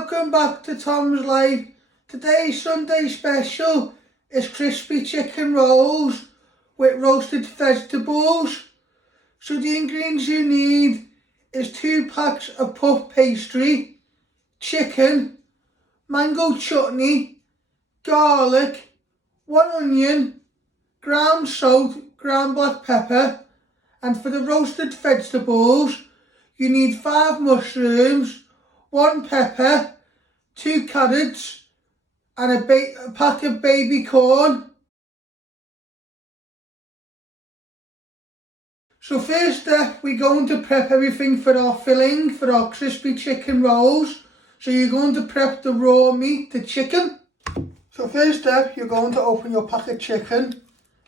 welcome back to Tom's Life. Today's Sunday special is crispy chicken rolls with roasted vegetables. So the ingredients you need is 2 packs of puff pastry, chicken, mango chutney, garlic, 1 onion, ground salt, ground black pepper, and for the roasted vegetables you need 5 mushrooms, 1 pepper, 2 carrots and a pack of Babycorn. So first up, we're going to prep everything for our filling for our crispy chicken rolls. So you're going to prep the raw meat, the chicken. So first up, you're going to open your pack of chicken.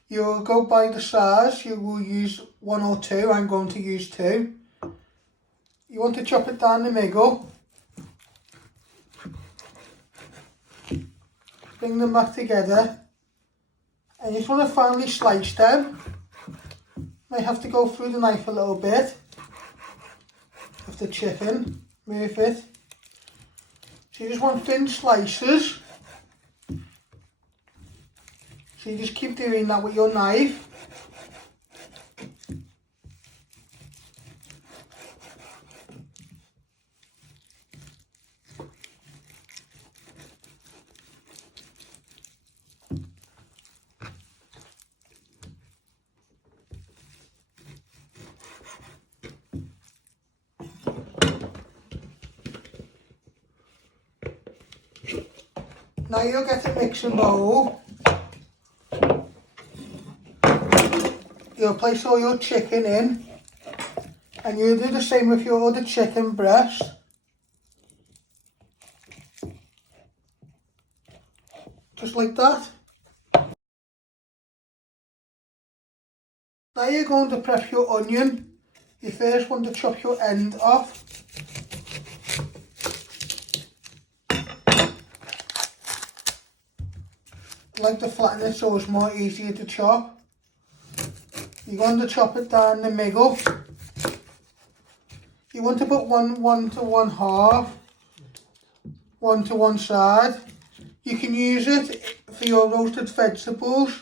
You'll go by the size. You will use 1 or 2. I'm going to use 2. You want to chop it down the middle. Bring them back together. And you just want to finely slice them. Might have to go through the knife a little bit of the chicken, move it. So you just want thin slices. So you just keep doing that with your knife. Now you'll get a mixing bowl. You'll place all your chicken in, and you'll do the same with your other chicken breast. Just like that. Now you're going to prep your onion. You first want to chop your end off. I like to flatten it so it's more easier to chop. You're going to chop it down the middle. You want to put one to one half, 1 to one side. You can use it for your roasted vegetables.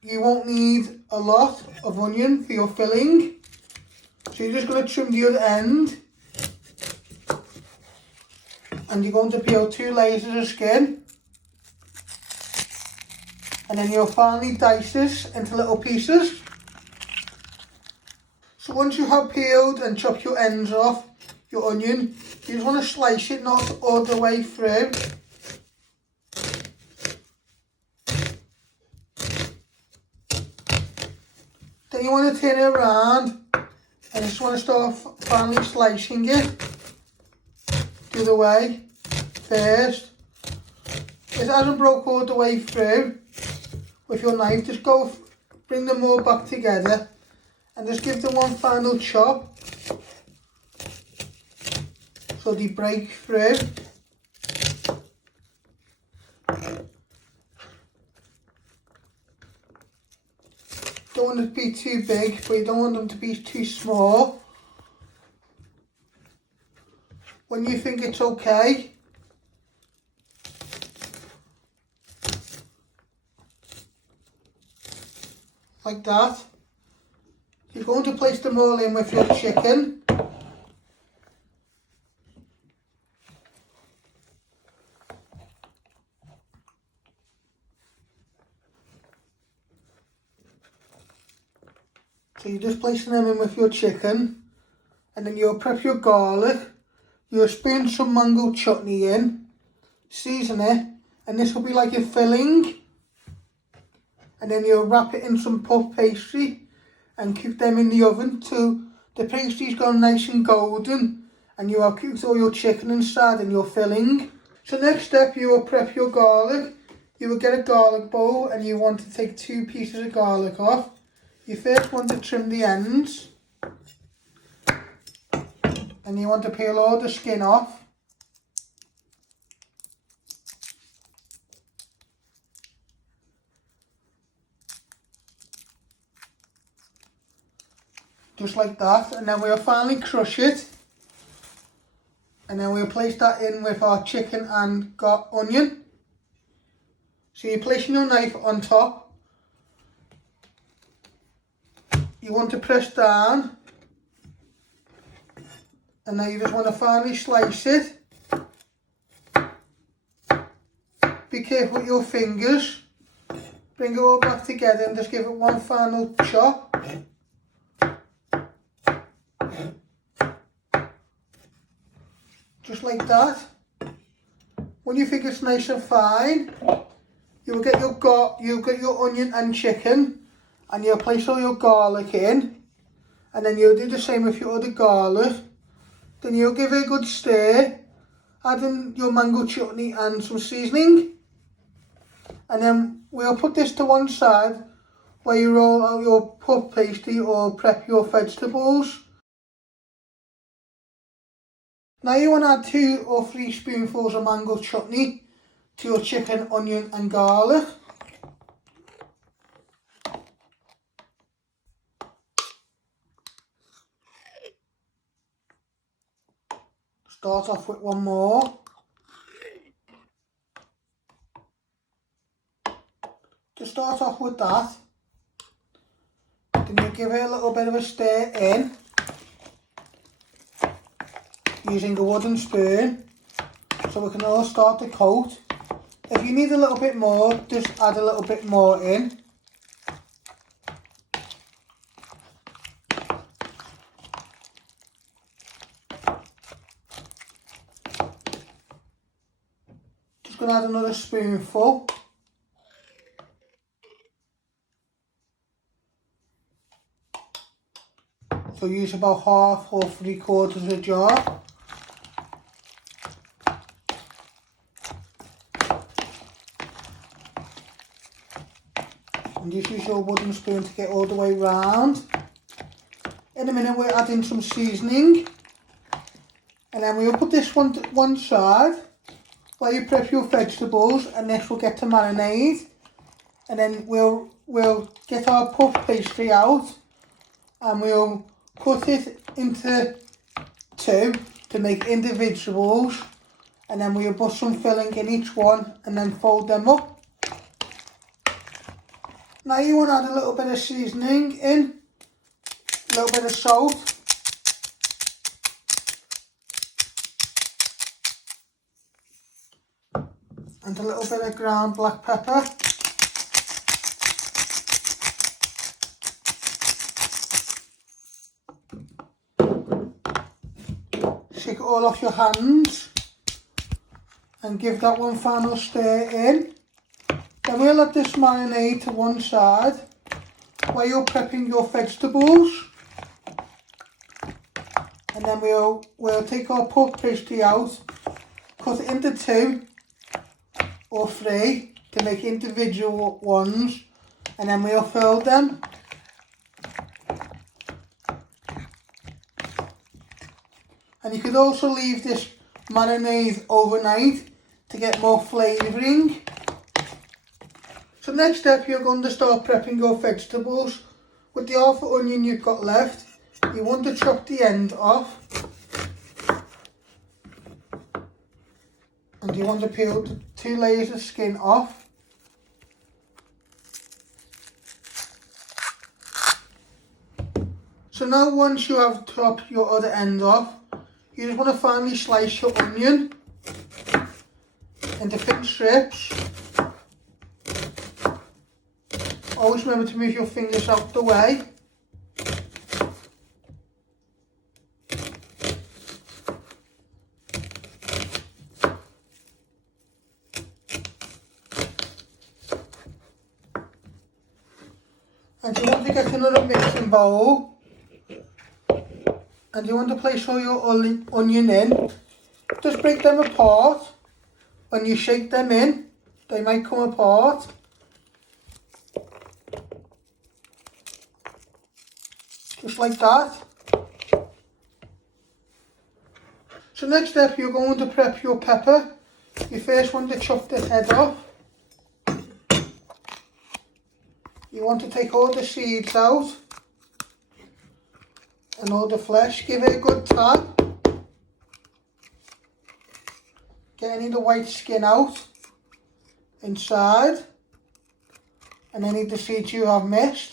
You won't need a lot of onion for your filling. So you're just going to trim the other end. And you're going to peel 2 layers of skin. And then you'll finally dice this into little pieces. So once you have peeled and chopped your ends off, your onion, you just want to slice it not all the way through. Then you want to turn it around and just want to start finally slicing it the other way first. If it hasn't broke all the way through, with your knife, just bring them all back together and just give them one final chop so they break through. Don't want it to be too big, but you don't want them to be too small. When you think it's okay, like that. You're going to place them all in with your chicken. So you're just placing them in with your chicken, and then you'll prep your garlic. You'll spoon some mango chutney in, season it, and this will be like your filling. And then you'll wrap it in some puff pastry and keep them in the oven till the pastry's gone nice and golden and you have cooked all your chicken inside and your filling. So next step, you will prep your garlic. You will get a garlic bowl and you want to take 2 pieces of garlic off. You first want to trim the ends and you want to peel all the skin off. Just like that, and then we'll finally crush it And then we'll place that in with our chicken and onion. So you're placing your knife on top. You want to press down. And now you just want to finely slice it. Be careful with your fingers. Bring it all back together and just give it one final chop. Just like that. When you think it's nice and fine, you'll get your onion and chicken, and you'll place all your garlic in, and then you'll do the same with your other garlic. Then you'll give it a good stir, add in your mango chutney and some seasoning, and then we'll put this to one side while you roll out your puff pastry or prep your vegetables. Now you want to add 2 or 3 spoonfuls of mango chutney to your chicken, onion and garlic. Start off with one more. To start off with that, then you give it a little bit of a stir in using a wooden spoon so we can all start to coat. If you need a little bit more, just add a little bit more in. Just going to add another spoonful. So use about half or 3/4 of a jar. And just use your wooden spoon to get all the way round. In a minute we're adding some seasoning. And then we'll put this one to one side while you prep your vegetables, and this will get to marinate. And then we'll get our puff pastry out and we'll cut it into 2 to make individuals, and then we'll put some filling in each one and then fold them up. Now you want to add a little bit of seasoning in, a little bit of salt, and a little bit of ground black pepper. Shake it all off your hands and give that one final stir in. Then we'll let this marinate to one side while you're prepping your vegetables. And then we'll take our puff pastry out, cut it into 2 or 3 to make individual ones, and then we'll fill them. And you could also leave this marinade overnight to get more flavouring. So next step, you're going to start prepping your vegetables. With the half onion you've got left, you want to chop the end off. And you want to peel the 2 layers of skin off. So now once you have chopped your other end off, you just want to finely slice your onion into thin strips. Always remember to move your fingers out the way. And you want to get another mixing bowl. And you want to place all your onion in. Just break them apart. When you shake them in, they might come apart. Just like that. So next step, you're going to prep your pepper. You first want to chop the head off. You want to take all the seeds out and all the flesh. Give it a good tap. get any of the white skin out inside, and any of the seeds you have missed.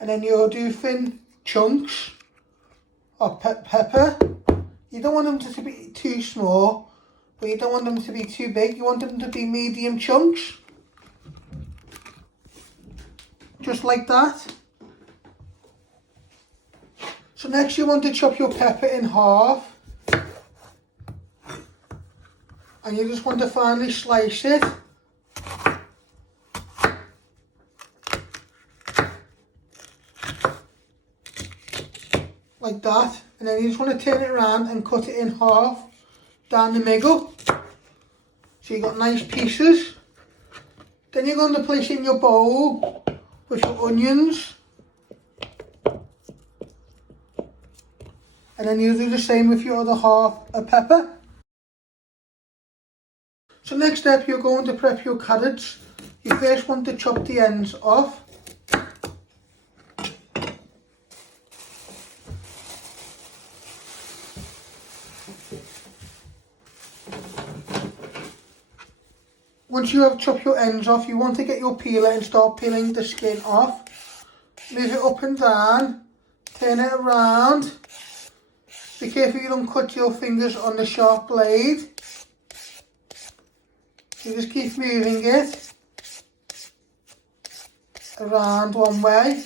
And then you'll do thin chunks of pepper. You don't want them to be too small, but you don't want them to be too big. You want them to be medium chunks. Just like that. So next you want to chop your pepper in half. And you just want to finely slice it. Like that. And then you just want to turn it around and cut it in half down the middle. So you've got nice pieces. Then you're going to place it in your bowl with your onions. And then you do the same with your other half of pepper. So next step, you're going to prep your carrots. You first want to chop the ends off. Once you have chopped your ends off, you want to get your peeler and start peeling the skin off. Move it up and down, turn it around. Be careful you don't cut your fingers on the sharp blade. You just keep moving it around one way.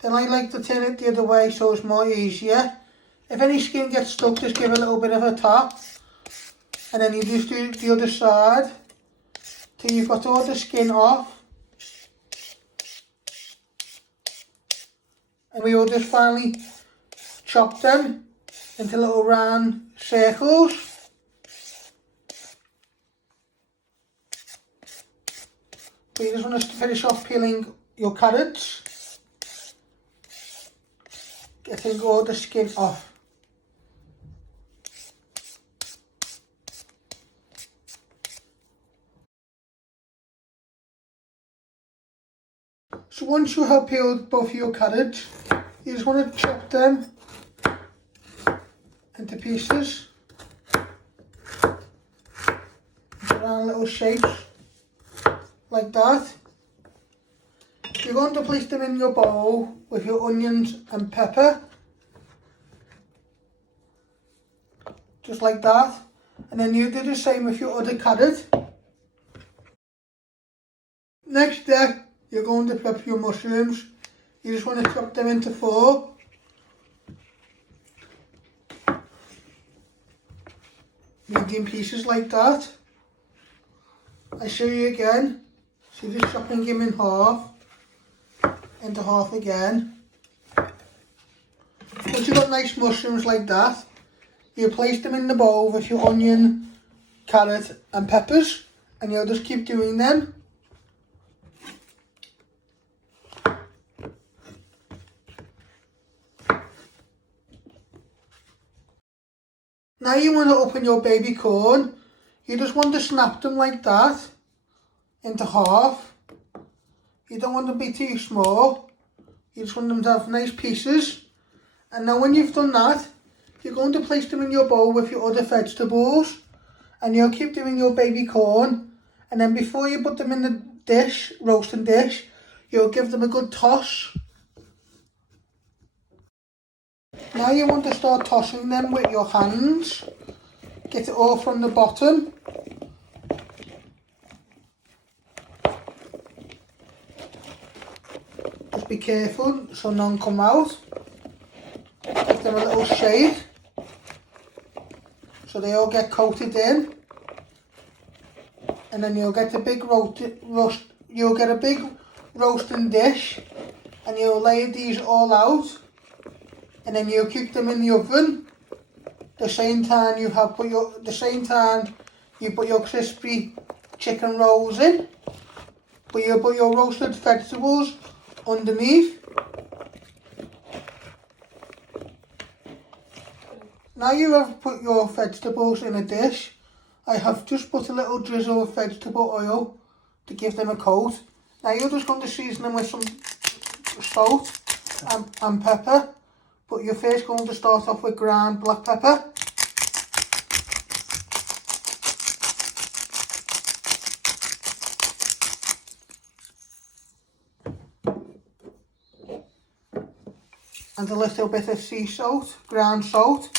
Then I like to turn it the other way so it's more easier. If any skin gets stuck, just give a little bit of a tap. And then you just do the other side till you've got all the skin off. And we will just finally chop them into little round circles. So you just want to finish off peeling your carrots, getting all the skin off. So once you have peeled both your carrots, you just want to chop them into pieces, around little shapes, like that. You're going to place them in your bowl with your onions and pepper, just like that. And then you do the same with your other carrot. Next step, you're going to prep your mushrooms. You just want to chop them into 4. Medium pieces like that. I show you again. So you're just chopping them in half, into half again. Once you've got nice mushrooms like that, you place them in the bowl with your onion, carrot and peppers, and you'll just keep doing them. Now you want to open your baby corn. You just want to snap them like that into half. You don't want them to be too small. You just want them to have nice pieces. And now when you've done that, you're going to place them in your bowl with your other vegetables. And you'll keep doing your baby corn. And then before you put them in the dish, roasting dish, you'll give them a good toss. Now you want to start tossing them with your hands. Get it all from the bottom. Just be careful so none come out. Give them a little shake so they all get coated in. And then you'll get a big roasting dish, and you'll lay these all out. And then you'll cook them in the oven. The same time you put your crispy chicken rolls in, but you put your roasted vegetables underneath. Now you have put your vegetables in a dish. I have just put a little drizzle of vegetable oil to give them a coat. Now you're just going to season them with some salt and pepper, but you're first going to start off with ground black pepper. And a little bit of sea salt, ground salt.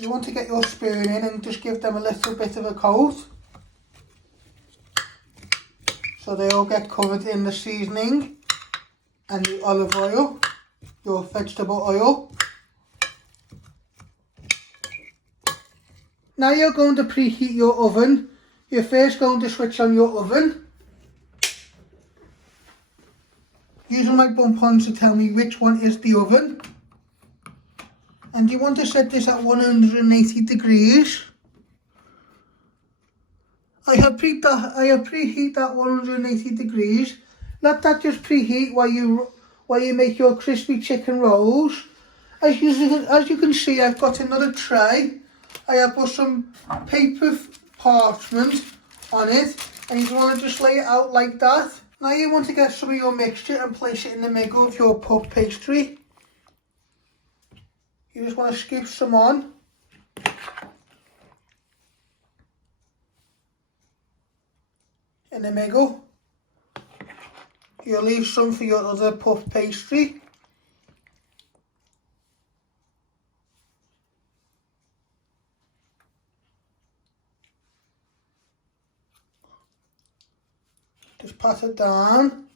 You want to get your spoon in and just give them a little bit of a coat, so they all get covered in the seasoning and the olive oil, your vegetable oil. Now you're going to preheat your oven. You're first going to switch on your oven. Using my bump-ons to tell me which one is the oven. And you want to set this at 180 degrees. I have preheat that 180 degrees. Let that just preheat while you make your crispy chicken rolls. As you can see, I've got another tray. I have put some paper parchment on it, and you want to just lay it out like that. Now you want to get some of your mixture and place it in the middle of your puff pastry. You just want to scoop some on. In the middle. You'll leave some for your other puff pastry. Just pat it down.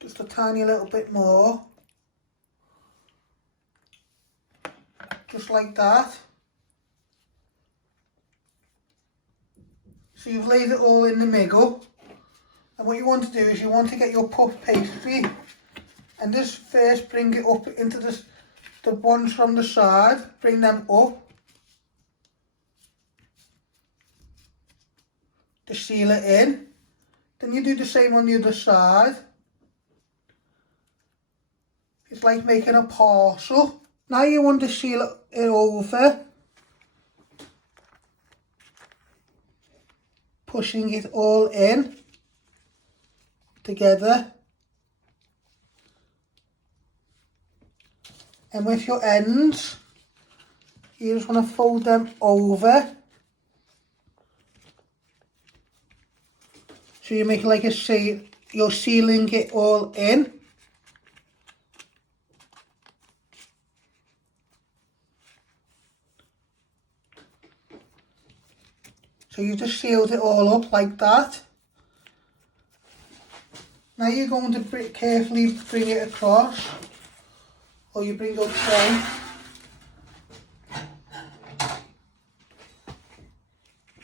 Just a tiny little bit more. Just like that. So you've laid it all in the middle. And what you want to do is you want to get your puff pastry and just first bring it up into the ones from the side, bring them up to seal it in. Then you do the same on the other side. It's like making a parcel. Now you want to seal it over, pushing it all in together. And with your ends, you just want to fold them over. So you make like a seal, you're sealing it all in. So you've just sealed it all up like that. Now you're going to carefully bring it across. Or you bring your tray.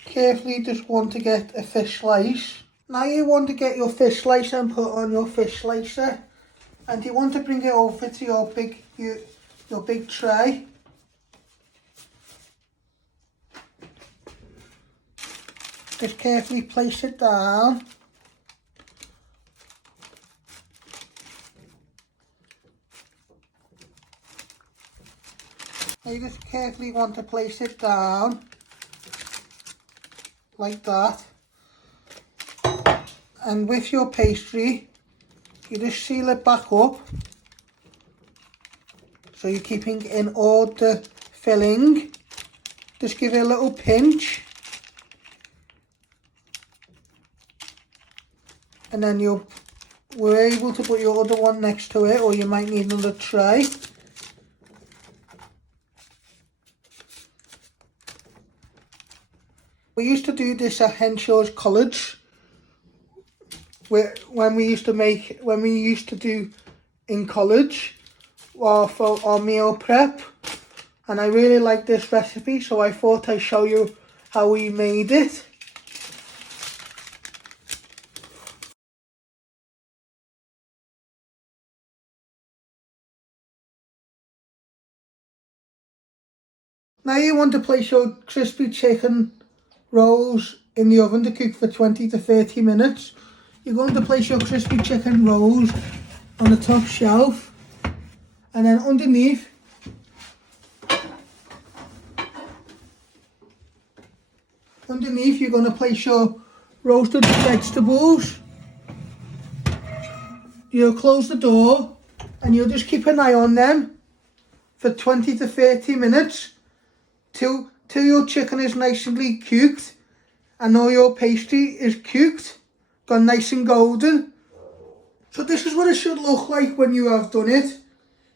Carefully just want to get a fish slice. Now you want to get your fish slicer and put it on your fish slicer. And you want to bring it over to your big tray. Just carefully place it down. You just carefully want to place it down like that, and with your pastry you just seal it back up so you're keeping in all the filling. Just give it a little pinch and then we're able to put your other one next to it, or you might need another tray. We used to do this at Henshaw's College, when we used to do in college for our meal prep, and I really like this recipe, so I thought I'd show you how we made it. Now you want to place your crispy chicken rolls in the oven to cook for 20 to 30 minutes. You're going to place your crispy chicken rolls on the top shelf And then underneath, you're going to place your roasted vegetables. You'll close the door and you'll just keep an eye on them for 20 to 30 minutes till your chicken is nicely cooked and all your pastry is cooked, gone nice and golden. So this is what it should look like when you have done it.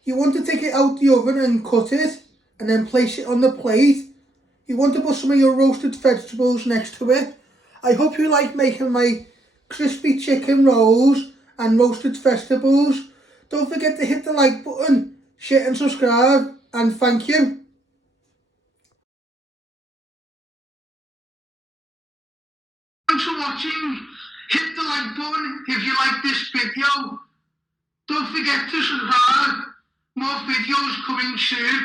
You want to take it out the oven and cut it and then place it on the plate. You want to put some of your roasted vegetables next to it. I hope you like making my crispy chicken rolls and roasted vegetables. Don't forget to hit the like button, share and subscribe, and thank you. Thanks for watching. Hit the like button if you like this video. Don't forget to subscribe. More videos coming soon.